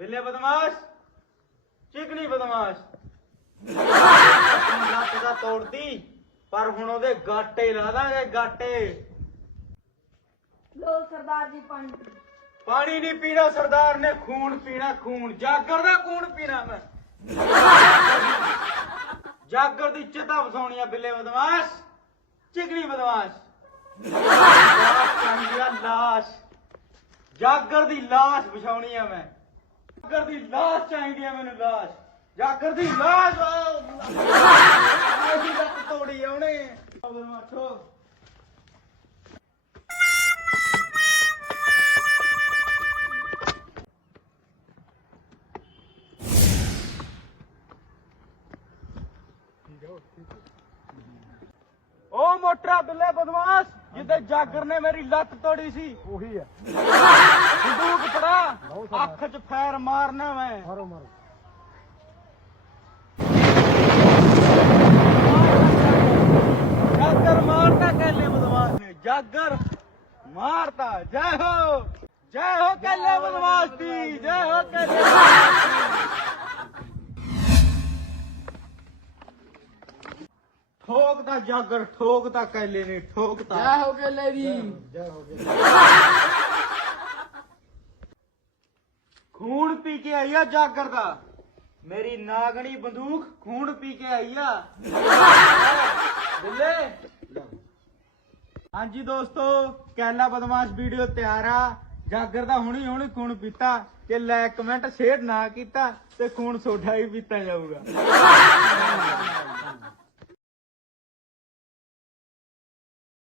ਬਿੱਲੇ ਬਦਮਾਸ਼ ਚਿਕਨੀ ਬਦਮਾਸ਼। ਲੱਤ ਦਾ ਤੋੜਦੀ ਪਰ ਹੁਣ ਉਹਦੇ ਗਾਟੇ ਲਾ ਦਾਂਗੇ ਗਾਟੇ। ਲੋ ਸਰਦਾਰ ਜੀ ਪਾਣੀ ਪਾਣੀ ਨਹੀਂ ਪੀਣਾ ਸਰਦਾਰ ਨੇ ਖੂਨ ਪੀਣਾ ਖੂਨ। ਜਾਗਰ ਦਾ ਖੂਨ ਪੀਣਾ ਮੈਂ। ਜਾਗਰ ਦੀ ਚਿਤਾ ਵਸਾਉਣੀ ਆ ਬਿੱਲੇ ਬਦਮਾਸ਼। ਚਿਕਨੀ ਬਦਮਾਸ਼। ਲਾਸ਼ ਜਾਗਰ ਦੀ ਲਾਸ਼ ਵਿਛਾਉਣੀ ਆ ਮੈਂ। ਜਾਗਰ ਦੀ ਲਾਸ਼ ਚਾਹੀਦੀ ਆ ਮੈਨੂੰ ਲਾਸ਼। ਜਾਗਰ ਦੀ ਲਾਸ਼ ਆਹੀ ਲੱਤ ਤੋੜੀ ਆ ਉਹਨੇ। ਬਦਮਾਸ਼ੋ ਉਹ ਮੋਟਰਾ ਬਿੱਲੇ ਬਦਮਾਸ਼। ਜਿੱਦੇ ਜਾਗਰ ਨੇ ਮੇਰੀ ਲੱਤ ਤੋੜੀ ਸੀ। ਉਹੀ ਹੈ। ਬੰਦੂਕ ਫੜਾ ਅੱਖ 'ਚ ਫੈਰ ਮਾਰਨਾ ਮੈਂ। ਮਾਰੋ ਮਾਰੋ। ਜਾਗਰ ਮਾਰਤਾ ਕੱਲੇ ਬਦਮਾਸ਼ ਨੇ। ਜਾਗਰ ਮਾਰਤਾ ਜੈ ਹੋ! ਜੈ ਹੋ ਕੱਲੇ ਬਦਮਾਸ਼ ਦੀ। ਠੋਕਦਾ ਜਾਗਰ ਠੋਕਦਾ ਕੱਲੇ ਨੇ ਠੋਕਦਾ ਜੈ ਹੋ ਕੇ ਦੀ ਜੈ ਹੋ ਗਿਆ ਖੂਨ ਪੀ ਕੇ ਆਈ ਆ ਜਾਗਰ ਦਾ। ਮੇਰੀ ਨਾਗਣੀ ਬੰਦੂਕ ਖੂਨ ਪੀ ਕੇ ਆਈ ਆ। ਬਿੱਲੇ। ਹਾਂਜੀ ਦੋਸਤੋ ਕੈਲਾ ਬਦਮਾਸ਼ ਵੀਡੀਓ ਤਿਆਰ ਆ। ਜਾਗਰ ਦਾ ਹੁਣੀ ਹੁਣੀ ਖੂਨ ਪੀਤਾ ਕਿ ਲਾਇਕ ਕਮੈਂਟ ਸ਼ੇਅਰ ਨਾ ਕੀਤਾ ਤੇ ਖੂਨ ਸੋਡਾ ਹੀ ਪੀਤਾ ਜਾਊਗਾ।